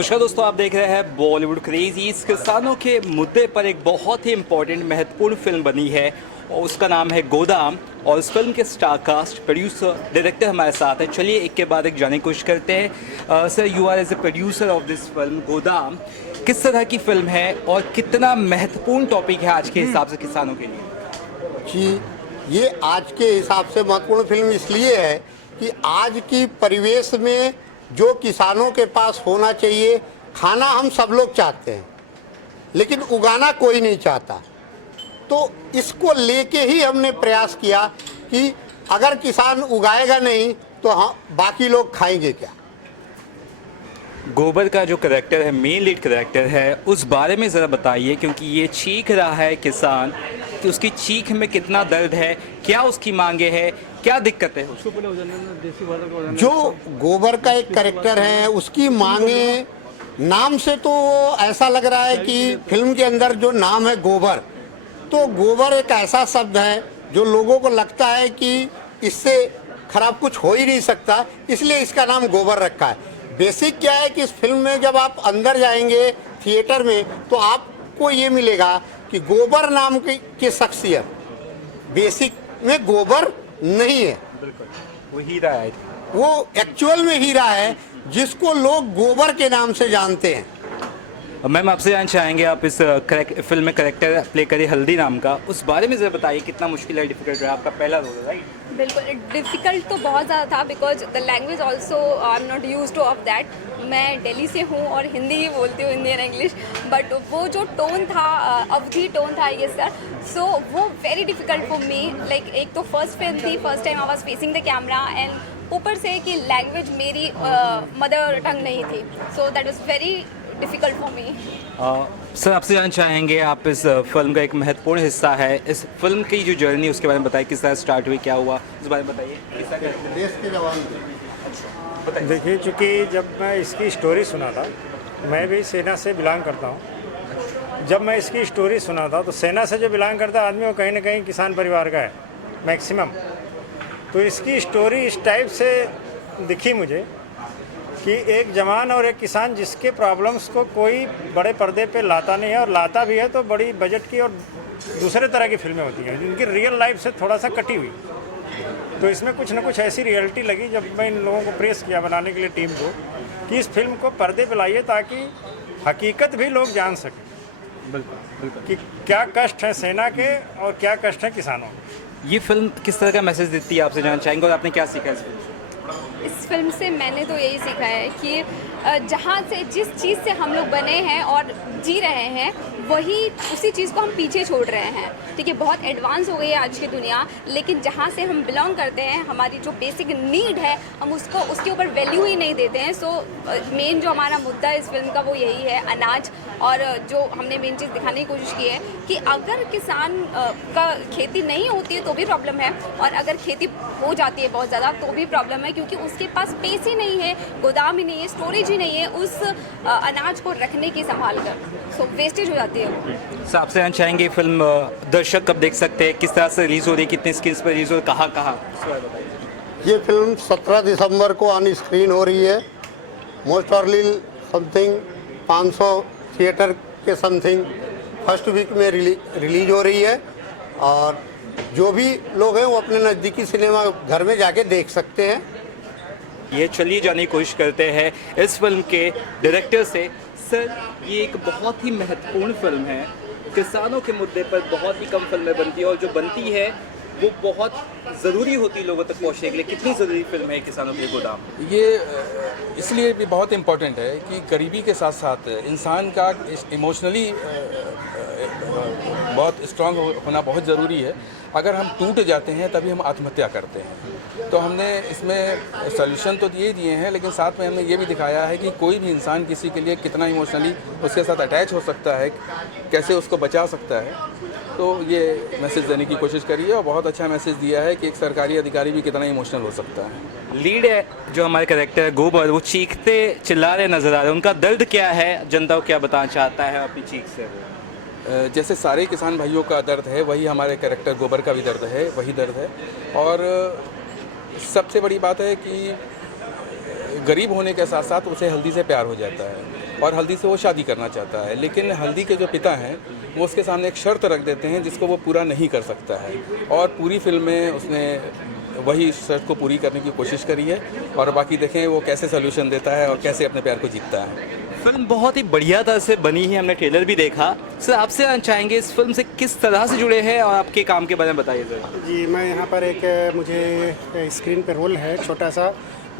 नमस्कार दोस्तों, आप देख रहे हैं बॉलीवुड क्रेजी। इस किसानों के मुद्दे पर एक बहुत ही इम्पोर्टेंट महत्वपूर्ण फिल्म बनी है और उसका नाम है गोदाम। और इस फिल्म के स्टार कास्ट, प्रोड्यूसर, डायरेक्टर हमारे साथ है। चलिए एक के बाद एक जानने की कोशिश करते हैं। Sir, you are as a producer of this film Godam. किस तरह की फिल्म है और कितना महत्वपूर्ण टॉपिक है आज के हिसाब से किसानों के लिए? जी, ये आज के हिसाब से महत्वपूर्ण फिल्म इसलिए है कि आज की परिवेश में जो किसानों के पास होना चाहिए, खाना हम सब लोग चाहते हैं, लेकिन उगाना कोई नहीं चाहता। तो इसको लेके ही हमने प्रयास किया कि अगर किसान उगाएगा नहीं तो हम बाकी लोग खाएंगे क्या। गोबर का जो करेक्टर है, मेन लीड करेक्टर है, उस बारे में ज़रा बताइए, क्योंकि ये चीख रहा है किसान कि उसकी चीख में कितना दर्द है, क्या उसकी मांगे है, क्या दिक्कत है। जो गोबर का एक करेक्टर है, उसकी मांगे, नाम से तो ऐसा लग रहा है कि फिल्म के अंदर जो नाम है गोबर, तो गोबर एक ऐसा शब्द है जो लोगों को लगता है कि इससे खराब कुछ हो ही नहीं सकता, इसलिए इसका नाम गोबर रखा है। बेसिक क्या है कि इस फिल्म में जब आप अंदर जाएंगे थिएटर में तो आपको ये मिलेगा कि गोबर नाम की शख्सियत बेसिक में गोबर नहीं है, वो हीरा है, वो एक्चुअल में हीरा है जिसको लोग गोबर के नाम से जानते हैं। मैम आपसे जानना चाहेंगे, आप इस फिल्म में करेक्टर प्ले करिए हल्दी नाम का, उस बारे में ज़रा बताइए कितना मुश्किल है, डिफिकल्ट रहा आपका पहला रोल है, राइट? बिल्कुल डिफ़िकल्ट तो बहुत ज़्यादा था, because the language also I am not use two of that. मैं दिल्ली से हूँ और हिंदी ही बोलती हूँ, हिंदी एंड इंग्लिश, बट वो जो टोन था, अवधी टोन था ये सर, सो वो very difficult for me. Like एक तो फर्स्ट फिल्म थी, first time I was facing the camera, and ऊपर से कि लैंग्वेज मेरी मदर टंग नहीं थी, so that was very difficult for me. Sir, आपसे जानना चाहेंगे, आप इस फिल्म का एक महत्वपूर्ण हिस्सा है, इस फिल्म की जो जर्नी उसके बारे में बताइए, किस तरह स्टार्ट हुई, क्या हुआ, उस बारे में बताइए। देश के जवान देखिए, चूँकि जब मैं इसकी स्टोरी सुना था, मैं भी सेना से बिलोंग करता हूँ। जब मैं इसकी स्टोरी सुना था तो सेना से जो बिलोंग करता आदमी वो कहीं ना कहीं किसान परिवार का है मैक्सिमम। तो इसकी स्टोरी इस टाइप से दिखी मुझे कि एक जवान और एक किसान जिसके प्रॉब्लम्स को कोई बड़े पर्दे पे लाता नहीं है, और लाता भी है तो बड़ी बजट की और दूसरे तरह की फिल्में होती हैं जिनकी रियल लाइफ से थोड़ा सा कटी हुई। तो इसमें कुछ ना कुछ ऐसी रियलिटी लगी जब मैं इन लोगों को प्रेस किया बनाने के लिए टीम को कि इस फिल्म को पर्दे पे लाइए ताकि हकीकत भी लोग जान सकें। बिल्कुल कि क्या कष्ट है सेना के और क्या कष्ट है किसानों के। ये फिल्म किस तरह का मैसेज देती है, आपसे जानना चाहेंगे, और आपने क्या सीखा इस फिल्म से? इस फिल्म से मैंने तो यही सीखा है कि जहाँ से, जिस चीज़ से हम लोग बने हैं और जी रहे हैं, वही उसी चीज़ को हम पीछे छोड़ रहे हैं। ठीक है, बहुत एडवांस हो गई है आज की दुनिया, लेकिन जहाँ से हम बिलोंग करते हैं, हमारी जो बेसिक नीड है, हम उसको, उसके ऊपर वैल्यू ही नहीं देते हैं। सो मेन जो हमारा मुद्दा है इस फिल्म का वो यही है, अनाज। और जो हमने मेन चीज़ दिखाने की कोशिश की है कि अगर किसान का खेती नहीं होती है तो भी प्रॉब्लम है, और अगर खेती हो जाती है बहुत ज़्यादा तो भी प्रॉब्लम है, क्योंकि उसके पास स्पेस ही नहीं है, गोदाम ही नहीं है, स्टोरेज ही नहीं है उस अनाज को रखने की संभाल कर। सो वेस्टेज हो जाती है। सर, आपसे जानना चाहेंगे, फिल्म दर्शक कब देख सकते हैं, किस तरह से रिलीज़ हो रही है, कितने स्क्रीन्स पर रिलीज़ हो रही है, कहाँ? ये फिल्म 17 दिसंबर को ऑन स्क्रीन हो रही है। मोस्ट ऑर्ली समथिंग 500 थिएटर के समथिंग फर्स्ट वीक में रिलीज हो रही है, और जो भी लोग हैं वो अपने नज़दीकी सिनेमा घर में जाके देख सकते हैं। ये चलिए जानने की कोशिश करते हैं इस फिल्म के डायरेक्टर से। सर, ये एक बहुत ही महत्वपूर्ण फिल्म है, किसानों के मुद्दे पर बहुत ही कम फिल्में बनती है, और जो बनती है वो बहुत ज़रूरी होती है लोगों तक पहुंचने के लिए। कितनी ज़रूरी फिल्म है किसानों के लिए गोदाम? ये इसलिए भी बहुत इम्पोर्टेंट है कि गरीबी के साथ साथ इंसान का इमोशनली बहुत स्ट्रांग होना बहुत ज़रूरी है। अगर हम टूट जाते हैं तभी हम आत्महत्या करते हैं। तो हमने इसमें सॉल्यूशन तो दिए दिए हैं, लेकिन साथ में हमने ये भी दिखाया है कि कोई भी इंसान किसी के लिए कितना इमोशनली उसके साथ अटैच हो सकता है, कैसे उसको बचा सकता है। तो ये मैसेज देने की कोशिश करी है, और बहुत अच्छा मैसेज दिया है कि एक सरकारी अधिकारी भी कितना इमोशनल हो सकता है। लीड है जो हमारे कैरेक्टर है गोबर, वो चीखते चिल्ला रहे नजर आ रहे हैं, उनका दर्द क्या है, जनता को क्या बताना चाहता है अपनी चीख से? जैसे सारे किसान भाइयों का दर्द है, वही हमारे कैरेक्टर गोबर का भी दर्द है, वही दर्द है। और सबसे बड़ी बात है कि गरीब होने के साथ साथ उसे हल्दी से प्यार हो जाता है। और हल्दी से वो शादी करना चाहता है, लेकिन हल्दी के जो पिता हैं वो उसके सामने एक शर्त रख देते हैं जिसको वो पूरा नहीं कर सकता है, और पूरी फिल्म में उसने वही शर्त को पूरी करने की कोशिश करी है। और बाकी देखें वो कैसे सोल्यूशन देता है और कैसे अपने प्यार को जीतता है। फिल्म बहुत ही बढ़िया तरह से बनी है, हमने ट्रेलर भी देखा। सर आपसे जानना चाहेंगे इस फिल्म से किस तरह से जुड़े हैं और आपके काम के बारे में बताइए सर। जी, मैं यहाँ पर एक मुझे स्क्रीन पे रोल है छोटा सा,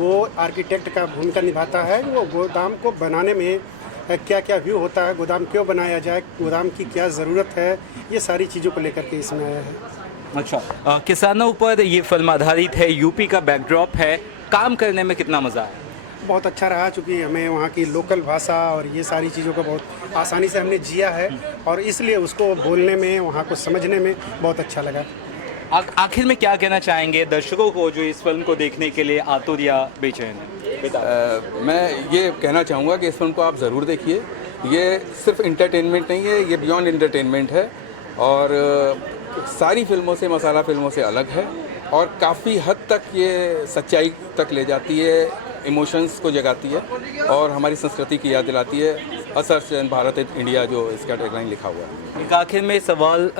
वो आर्किटेक्ट का भूमिका निभाता है। वो गोदाम को बनाने में क्या क्या व्यू होता है, गोदाम क्यों बनाया जाए, गोदाम की क्या ज़रूरत है, ये सारी चीज़ों को लेकर के इसमें आया है। अच्छा, किसानों पर ये फिल्म आधारित है, यूपी का बैकड्रॉप है, काम करने में कितना मज़ा है? बहुत अच्छा रहा, चूँकि हमें वहाँ की लोकल भाषा और ये सारी चीज़ों को बहुत आसानी से हमने जिया है, और इसलिए उसको बोलने में, वहाँ को समझने में बहुत अच्छा लगा। आखिर में क्या कहना चाहेंगे दर्शकों को जो इस फिल्म को देखने के लिए आतुर या बेचैन है? मैं ये कहना चाहूँगा कि इस फिल्म को आप ज़रूर देखिए। ये सिर्फ इंटरटेनमेंट नहीं है, ये बियॉन्ड इंटरटेनमेंट है, और सारी फिल्मों से, मसाला फिल्मों से अलग है, और काफ़ी हद तक ये सच्चाई तक ले जाती है, इमोशंस को जगाती है, और हमारी संस्कृति की याद दिलाती है। असर भारत इंडिया जो इसका टैगलाइन लिखा हुआ है। एक आखिर में सवाल,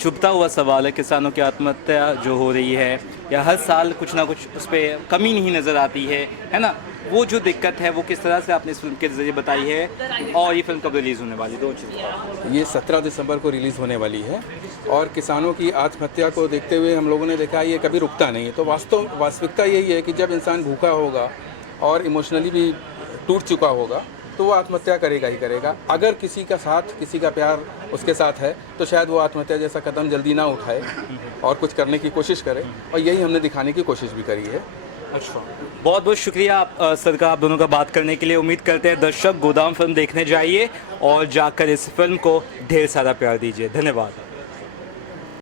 चुभता हुआ सवाल है, किसानों की आत्महत्या जो हो रही है, या हर साल कुछ ना कुछ उस पर कमी नहीं नज़र आती है ना, वो जो दिक्कत है वो किस तरह से आपने इस फिल्म के जरिए बताई है, और ये फिल्म कब रिलीज़ होने वाली? दो चीज़। ये 17 दिसंबर को रिलीज़ होने वाली है, और किसानों की आत्महत्या को देखते हुए हम लोगों ने देखा ये कभी रुकता नहीं है। तो वास्तविकता यही है कि जब इंसान भूखा होगा और इमोशनली भी टूट चुका होगा तो वो आत्महत्या करेगा ही करेगा। अगर किसी का साथ, किसी का प्यार उसके साथ है तो शायद वो आत्महत्या जैसा कदम जल्दी ना उठाए और कुछ करने की कोशिश करे, और यही हमने दिखाने की कोशिश भी करी है। अच्छा, बहुत बहुत शुक्रिया सर का, आप दोनों का बात करने के लिए। उम्मीद करते हैं दर्शक गोदाम फिल्म देखने जाइए और जाकर इस फिल्म को ढेर सारा प्यार दीजिए। धन्यवाद।